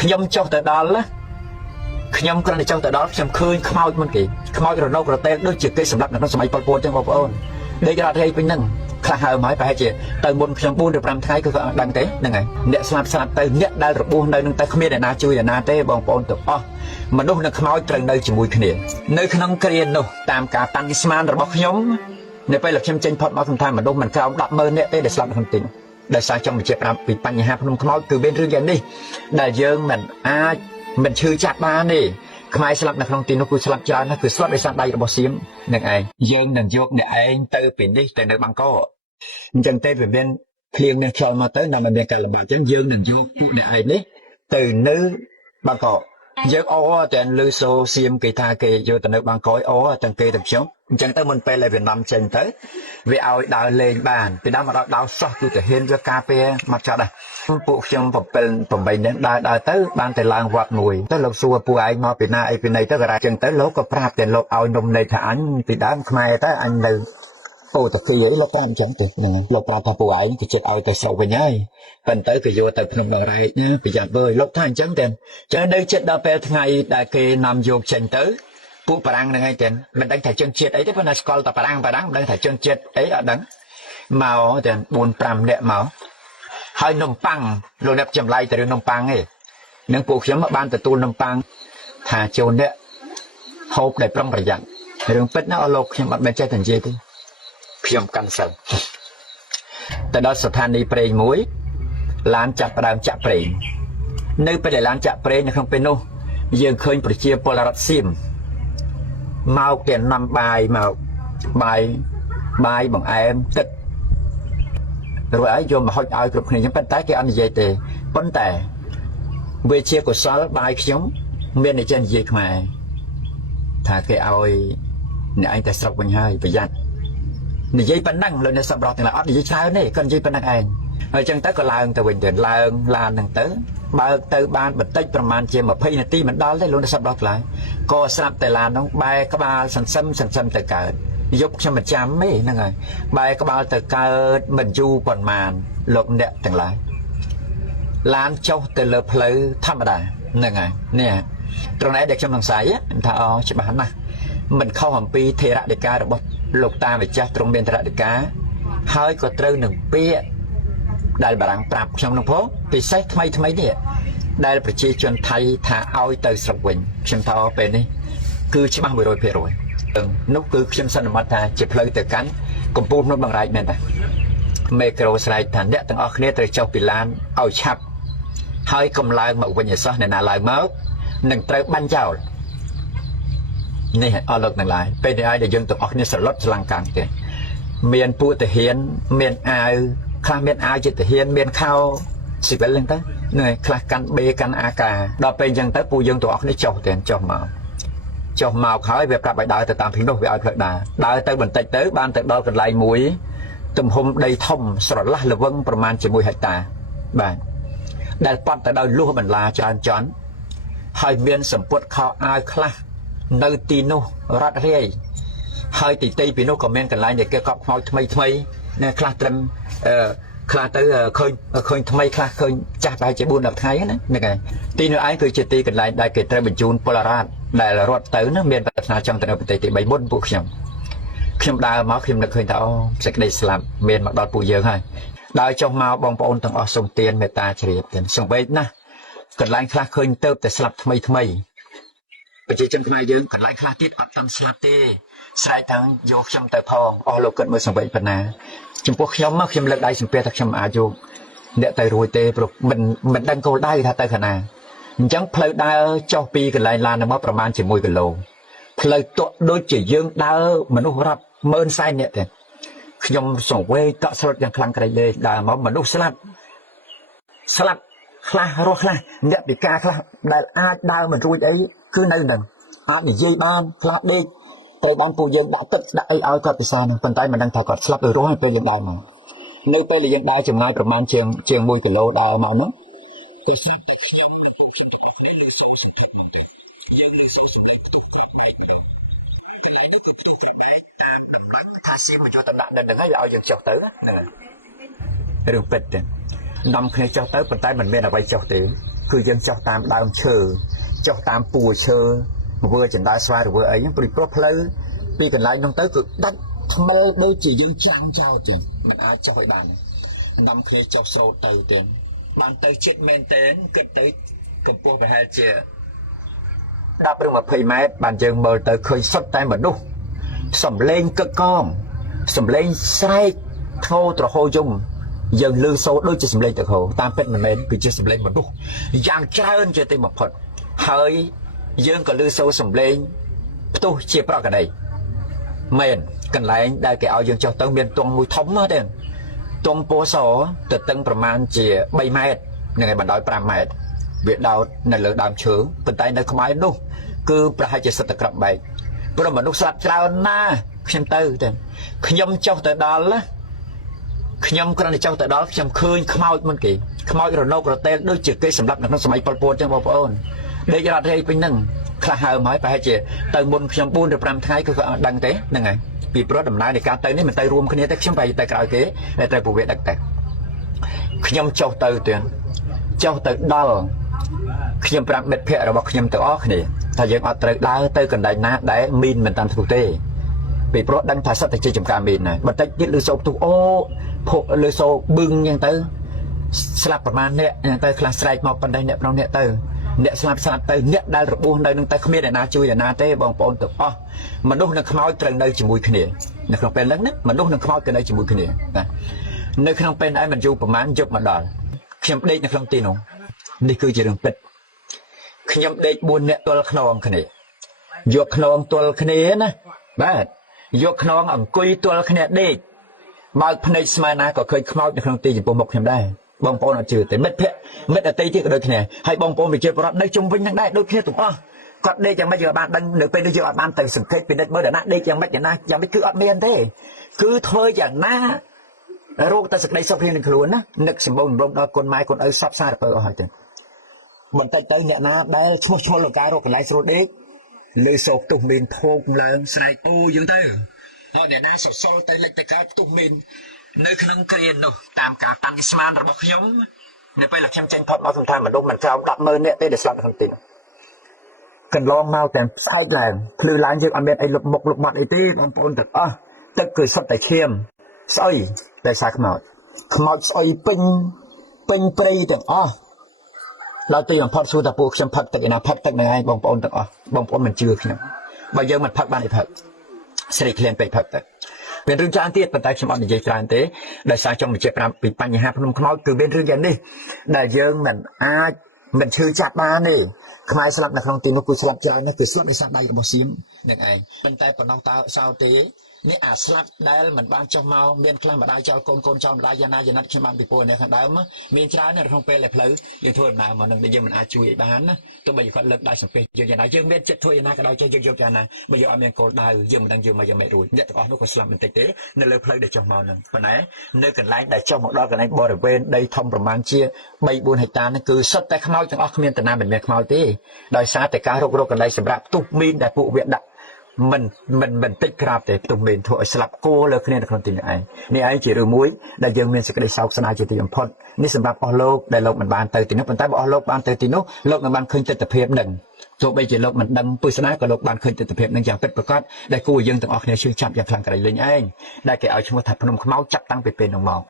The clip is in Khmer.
ខ្ញុំចុះទៅដល់ខ្ញុំគ្រាន់តែចង់ទៅដល់ខ្ញុំឃើញខ្មោចមិនគេខ្មោចរណោករទេលដូចជាគេសម្រាប់នៅក្នុងសម័យប៉ុលពតចឹងបងប្អូនដេករាត្រីពេញហ្នឹងខ្លះហើមហើយប្រហែលជាទៅមុនខ្ញុំ4ឬ5ថ្ងៃគឺគាត់អត់ដឹងទេហ្នឹងហើយអ្នកស្លាប់ទៅអ្នកដែលរបួសនៅនឹងទៅគ្មានអ្នកណាជួយអ្នកណាទេបងប្អូនទាំងអស់មនុស្សនិងខ្មោចត្រូវនៅជាមួយគ្នានៅក្នុងគ្រានោះតាមការតាំងស្មានរបស់ខ្ញុំនៅពេលដែលខ្ញុំចេញផុតមកខ្ញុំថាមនុស្សមិនក្រោម 100000 នាក់ទេដែលស្លាប់នៅក្នុងទីដោយសារចង់បញ្ជាក់ប្រាប់ពីបញ្ហាភ្នំខ្មោចគឺមានរឿងយ៉ាងនេះដែលយើងមិនអាចមិនឈឺចាប់បានទេខ្មែរស្លាប់នៅក្នុងទីនោះគឺស្លាប់ច្រើនណាស់គឺស្លាប់ដោយសារដៃរបស់សៀមនឹងឯងយើងនឹងយកអ្នកឯងទៅពីនេះទៅនៅបាងកកអញ្ចឹងទេវាមានភ្លៀងនេះខ្យល់មកទៅនាំឲ្យមានការលំបាកអញ្ចឹងយើងនឹងយកពួកអ្នកឯងនេះទៅនៅបាងកកយើងតែលឺសូសៀមគេថាគេយកទៅនៅបាងកកទាំងគេទាំងខ្ញុំអញ្ចឹងទៅមុនពេលដែលវានាំចេញទៅវាឲ្យដើរលេងបានពីដើមមកដល់ដោសោះគឺទៅហ៊ានយកការពារមកចោះដែរពួកខ្ញុំ7 8នាក់ដើរទៅបានតែឡើងវត្តមួយទៅលោកសួរពួកឯងមកពីណាអីពីណីទៅក៏អញ្ចឹងទៅលោកក៏ប្រាប់តែលោកឲ្យនំន័យថាអញពីដើមខ្មែរទៅអញនៅអូតាគីអីលោកប្រាប់អញ្ចឹងទេហ្នឹងលោកប្រាប់ថាពួកឯងគេចិត្តឲ្យទៅស្រុកវិញហើយប៉ុន្តែគេយកទៅភ្នំដងរែកណាប្រយ័ត្នវើយលោកថាអញ្ចឹងទេអញ្ចឹងនៅចិត្តដល់ពេលថ្ងៃដែលគេនាំយកចេញទៅពួកបារាំងហ្នឹងឯងទេមិនដឹងថាជនជាតិអីទេប៉ុន្តែស្គាល់តែបារាំងមិនដឹងថាជនជាតិអីអត់ដឹងមកតែ4 5នាក់មកហើយនំប៉័ងលោកអ្នកចម្លៃទៅរឿងនំប៉័ងឯងនឹងពួកខ្ញុំបានទទួលនំប៉័ងថាចូលអ្នកហូបដោយប្រុងប្រយ័ត្នរឿងពិតណាអស់លោកខ្ញុំអត់បានចេះតែនិយាយទេខ្ញុំកាន់សិលទៅដល់ស្ថានីយ៍ប្រេងមួយឡានចាប់ផ្ដើមចាក់ប្រេងនៅពេលដែលឡានចាក់ប្រេងនៅក្នុងពេលនោះយើងឃើញប្រជាពលរដ្ឋសៀមមកគេនាំបាយមកបាយបង្អែមទឹករួចហើយយកមកហុចឲ្យគ្រប់គ្នាចឹងប៉ុន្តែគេអត់និយាយទេប៉ុន្តែវាជាកុសលបាយខ្ញុំមានតែនិយាយខ្មែរថាគេឲ្យអ្នកឯងតែស្រុកវិញហើយប្រយ័ត្ននិយាយប៉ុណ្ណឹងលោកអ្នកសប្បុរសទាំងឡាយអត់និយាយច្រើនទេគាត់និយាយប៉ុណ្ណឹងឯងហើយចឹងទៅក៏ឡើងទៅវិញទៅឡើងឡានហ្នឹងទៅបើកទៅបានបន្តិចប្រហែលជា20នាទីមិនដល់ទេលោកអ្នកសប្បុរសទាំងឡាយក៏ស្រាប់តែឡានហ្នឹងបែរក្បាលសន្សឹមទៅកើតយប់ខ្ញុំមិនចាំទេហ្នឹងហើយបែរក្បាលទៅកើតមិនយូរប៉ុន្មានលោកអ្នកទាំងឡាយឡានចុះទៅលើផ្លូវធម្មតាហ្នឹងហើយនេះត្រង់ឯដែលខ្ញុំសង្ស័យថាច្បាស់ណាស់មិនខុសអំពីធេរដីការបស់លោកតាម្ចាស់ទ្រង់មានធេរដីកាហើយក៏ត្រូវនឹងពាក្យដែលបារាំងប្រាប់ខ្ញុំនោះផងពិសេសថ្មីនេះដែលប្រជាជនថៃថាឲ្យទៅស្រុកវិញខ្ញុំថាពេលនេះគឺច្បាស់ 100% នោះគឺខ្ញុំសន្មតថាជាផ្លូវទៅកាន់កំពូលភ្នំដងរែកមែនតាមេក្រូស្រែកថាអ្នកទាំងអស់គ្នាត្រូវចុះពីឡានឲ្យឆាប់ហើយកុំឡើងមកវិញឲ្យសោះអ្នកណាឡើងមកនឹងត្រូវបាញ់ចោលនេះអស់លោកទាំងឡាយពេលនេះឲ្យដែលយើងទាំងអស់គ្នាស្រឡុតឆ្លងកាំងទេមានពួកទាហានមានអាវខ្លះមានអាវជាទាហានមានខោស៊ីវិលហ្នឹងទៅនេះខ្លះកាន់បេកាន់អាកាដល់ពេលអញ្ចឹងទៅពួកយើងទាំងអស់គ្នាចុះមកហើយវាប្រាប់ឲ្យដើរទៅតាមផ្លូវនោះវាឲ្យផ្លូវដើរទៅបន្តិចទៅបានទៅដល់កន្លែងមួយទំហំដីធំស្រឡះល្វឹងប្រមាណជា1ហិកតាបាទដែលប៉ាត់ទៅដោយលួសបន្លាច្រើនចន់ហើយមានសម្ពុតខោអាវខ្លះនៅទីនោះរត់រាយហើយទីពីនោះក៏មានកន្លែងដែលគេកប់ខ្មោចថ្មីណាខ្លះត្រឹមខ្លះទៅឃើញថ្មីខ្លះឃើញចាស់ប្រហែលជា 4-10 ថ្ងៃណាហ្នឹងហើយទីនោះឯងគឺជាទីកន្លែងដែលគេត្រូវបញ្ជូនពលរដ្ឋដែលរត់ទៅនោះមានប្រាថ្នាចង់ទៅនៅប្រទេសទី3មុនពួកខ្ញុំដើរមកខ្ញុំនឹកឃើញថាសេចក្តីស្លាប់មានមកដល់ពួកយើងហើយដើរចុះមកបងប្អូនទាំងអស់សូមទានមេត្តាជ្រាបទាំងសង្វេគណាកន្លែងខ្លះឃើញទៅតែស្លាប់ថ្មីប្រជាជនខ្មែរយើងកន្លែងខ្លះទៀតអត់តាន់ស្លាប់ទេស្រែកថាយកខ្ញុំទៅផងអស់លោកគាត់មើលសង្វេគប៉ុណ្ណាចំពោះខ្ញុំខ្ញុំលើកដៃសំពះថាខ្ញុំអាចយកអ្នកទៅរួចទេព្រោះមិនដឹងគោលដៅថាទៅខាងណាអញ្ចឹងផ្លូវដើរចុះពីកន្លែងឡានមកប្រមាណជា1គីឡូផ្លូវតក់ដូចជាយើងដើរមនុស្សរាប់ម៉ឺនសែននាក់ទេខ្ញុំសង្វេគតក់ស្លុតយ៉ាងខ្លាំងក្រៃលែងដើរមកមនុស្សស្លាប់ខ្លះរស់ខ្លះអ្នកពិការខ្លះដែលអាចដើរមិនរួចអីគឺនៅនឹងអាចនិយាយបានខ្លះដេកត្រូវបានពួកយើងដាក់ទឹកដាក់អីឲ្យគាត់ពិសានឹងប៉ុន្តែមិនដឹងថាគាត់ស្លាប់ឬរស់ពេលយើងដើរមកនៅពេលដែលយើងដើរចម្ងាយប្រមាណជាង1គីឡូដើរមកនោះក៏ស្រាប់តែខ្ញុំនិងពួកខ្ញុំទាំងអស់គ្នាឮសូរសន្ធឹកហ្មងទៅយើងឮសូរសំឡេងផ្ទុះក្របបែកម្ដងកន្លែងនោះគឺផ្ទុះក្របបែកតាមដំណឹងថាសៀមមកយកទៅដាក់នៅនឹងហើយឲ្យយើងចុះទៅហ្នឹងរឿងពិតទេ นำគ្នាចុះទៅប៉ុន្តែមិនមានអ្វីចុះទេគឺយើងចុះតាមដើមឈើចុះតាមពួរឈើធ្វើចណ្ដើស្វាយរវើអីព្រោះផ្លូវពីកន្លែងនោះទៅគឺដាច់ថ្មិលដូចជាយើងច្រាំងចោលចឹងមិនអាចចុះឲ្យបាននំគ្នាចុះស្រោតទៅទៀតបានទៅចិត្តមែនតែនគិតទៅកម្ពស់ប្រហែលជា10 ឬ 20 ម៉ែត្របានយើងមើលទៅឃើញសុទ្ធតែមនុស្សសំឡេងកឹកកងសំឡេងស្រែកធ្ងោត្រហោយំយើងលឺសូរដូចជាសំឡេងទឹកហូរតាមពិតមិនមែនគឺជាសំឡេងមនុស្សយ៉ាងច្រើនជាទីបំផុតហើយយើងក៏លឺសូរសំឡេងផ្ទុះជាប្រកដីមែនកន្លែងដែលគេឲ្យយើងចុះទៅមានទង់មួយធំណាស់ទេទង់ពោសទៅតឹងប្រមាណជា3 ម៉ែត្រនឹងឯបណ្ដោយ5 ម៉ែត្រវាដោតនៅលើដើមឈើប៉ុន្តែនៅក្បែរនោះគឺប្រហែលជាសិតតែក្របបែកព្រោះមនុស្សស្លាប់ច្រើនណាស់ខ្ញុំទៅទេខ្ញុំចុះទៅដល់ណាខ្ញុំគ្រាន់តែចុះទៅដល់ខ្ញុំឃើញខ្មោចមុនគេខ្មោចរណោករទេលដូចជាគេសម្លាប់នៅក្នុងសម័យប៉ុលពតចឹងបងប្អូនដេករត់ហេពេញហ្នឹងខ្លះហើមហើយប្រហែលជាទៅមុនខ្ញុំ4 ឬ 5 ថ្ងៃគឺគាត់អត់ដឹងទេហ្នឹងហើយពីព្រោះដំណើរនៃការទៅនេះមិនទៅរួមគ្នាទេខ្ញុំប្រហែលទៅក្រោយគេតែត្រូវពវេដឹកទៅខ្ញុំចុះទៅទៀតចុះទៅដល់ខ្ញុំប្រាប់មិត្តភ័ក្តិរបស់ខ្ញុំទាំងអស់គ្នាថាយើងអត់ត្រូវដើរទៅកន្លែងណាដែលមីនមិនតាមផ្ទុះទេពីព្រោះដឹងថាសិតតែជាចំការមីនហើយបន្តិចទៀតលឺសូរផ្ទុះអូភក់លឺសូរបឹងអញ្ចឹងទៅស្លាប់ប្រមាណអ្នកអញ្ចឹងទៅខ្លះស្រែកមកប៉ុណ្ណេះអ្នកប្រងអ្នកទៅអ្នកស្លាប់ទៅអ្នកដែលរបួសនៅនឹងទៅគ្មានអ្នកណាជួយអ្នកណាទេបងប្អូនទាំងអស់មនុស្សនិងខ្មោចត្រូវនៅជាមួយគ្នានៅក្នុងពេលហ្នឹងណាមនុស្សនិងខ្មោចក៏នៅជាមួយគ្នាណានៅក្នុងពេលឯងមិនយូរប្រហែលយប់មកដល់ខ្ញុំដេកនៅក្នុងទីនោះនេះគឺជារឿងពិតខ្ញុំដេក4 នាក់ទល់ខ្នងគ្នាយកខ្នងទល់គ្នាណាបាទយកខ្នងអង្គុយទល់គ្នាដេកបើកភ្នែកស្មើណាក៏ឃើញខ្មោចនៅក្នុងទីចំពោះមុខខ្ញុំដែរបងប្អូនអត់ជឿទេមិត្តភ័ក្តិមិត្តអតីតទៀតក៏ដូចគ្នាហើយបងប្អូនប្រជាពលរដ្ឋនៅជុំវិញនឹងដែរដូចគ្នាទាំងអស់គាត់ដេកយ៉ាងម៉េចយើងអត់បានដឹងនៅពេលនេះយើងអត់បានទៅសង្កេតពិនិត្យមើលដល់ណាដេកយ៉ាងម៉េចយ៉ាងណាយ៉ាងម៉េចគឺអត់មានទេគឺធ្វើយ៉ាងណារោគតែសេចក្តីសុខរៀងនឹងខ្លួនណានឹកសម្បូររំដល់គុណម៉ែគុណឪសពសារពើអស់ហើយទៅបន្តិចទៅអ្នកណាដែលឈ្មោះឈ្មោះលការរកកន្លែងស្រួលដេកលើសោកផ្ទុះមានធោកឡើងស្រែកអូយ៉ាងទៅហើយអ្នកណាសសល់ទៅលិចទៅកើតផ្ទុះមាននៅក្នុងគ្រានោះតាមការតាំងស្មានរបស់ខ្ញុំនៅពេលខ្ញុំចេញផុតមកខ្ញុំថាមនុស្សមិនក្រោម100000នាក់ទេដែលស្លាប់នៅក្នុងទីនោះកន្លងមកតែស្អែកឡើងភ្លឺឡើងយើងអត់មានអីលុបមុខលុបមាត់អីទេបងប្អូនទាំងអស់ទឹកគឺសុទ្ធតែឈាមស្អុយតែសារខ្មោចស្អុយពេញព្រៃទាំងអស់ដល់ទីបំផុតសួរតាពួកខ្ញុំផឹកទឹកឯណាផឹកទឹកនៅឯងបងប្អូនទាំងអស់បងប្អូនមិនជឿខ្ញុំបើយើងមិនផឹកបានឯផឹកស្រេកឃ្លានពេកផឹកទៅមានរឿងច្រើនទៀតប៉ុន្តែខ្ញុំអត់និយាយច្រើនទេដោយសារចង់បញ្ជាក់ប្រាប់ពីបញ្ហាភ្នំខ្មោចគឺមានរឿងយ៉ាងនេះដែលយើងមិនអាចមិនឈឺចាប់បានទេខ្មែរស្លាប់នៅក្នុងទីនោះគឺស្លាប់ច្រើនណាស់គឺស្លាប់ដោយសារដៃរបស់សៀមនឹងឯងប៉ុន្តែប៉ុណ្ណោះតើសោទេនេះអាស្លាប់ដែលមិនបានចុះមកមានខ្លះម្ដាយចោលកូនចោលម្ដាយយ៉ាងណាយ៉ាងណាខ្ញុំបានពីពួកនេះខាងដើមមានច្រើននៅក្នុងពេលដែលផ្លូវយើងធ្វើដំណើរមកនឹងយើងមិនអាចជួយឲ្យបានណាទោះបីគាត់លើកដៃសំពះយើងយ៉ាងណាយើងមានចិត្តធ្វើយ៉ាងណាក៏ដោយចេះយើងយកយ៉ាងណាបើយើងអត់មានគោលដៅយើងមិនដឹងយើងមកយ៉ាងម៉េចរួចអ្នកទាំងអស់នោះក៏ស្លាប់បន្តិចទេនៅលើផ្លូវដែលចុះមកនឹងប៉ុន្តែនៅកន្លែងដែលចុះមកដល់កន្លែងបរិវេណដីធំប្រមាណជា3-4 ហិកតាហ្នឹងគឺសុទ្ធតែខ្មោចទាំងអស់គ្មានតាណាមិនមានខ្មោចទេដោយសារតែការរកកន្លែងសម្រាប់ផ្ទុះមីនដែលពួកវាដាក់មិនតិចក្រាបទេផ្ទុំមានធ្វើឲ្យស្លាប់គោលើគ្នានៅក្នុងទីនេះឯងនេះឯងជារឿងមួយដែលយើងមានសេចក្តីសោកស្ដាយជាទីបំផុតនេះសម្រាប់អស់លោកដែលលោកមិនបានទៅទីនោះប៉ុន្តែបើអស់លោកបានទៅទីនោះលោកនឹងបានឃើញទស្សនវិជ្ជានឹងទោះបីជាលោកមិនដឹងពុស្នាក៏លោកបានឃើញទស្សនវិជ្ជានឹងយ៉ាងពិតប្រាកដដែលគួរឲ្យយើងទាំងអស់គ្នាជឿចាប់យ៉ាងខ្លាំងក្រៃលែងឯងដែលគេឲ្យឈ្មោះថាភ្នំខ្មៅចាប់តាំងពីពេលនោះមក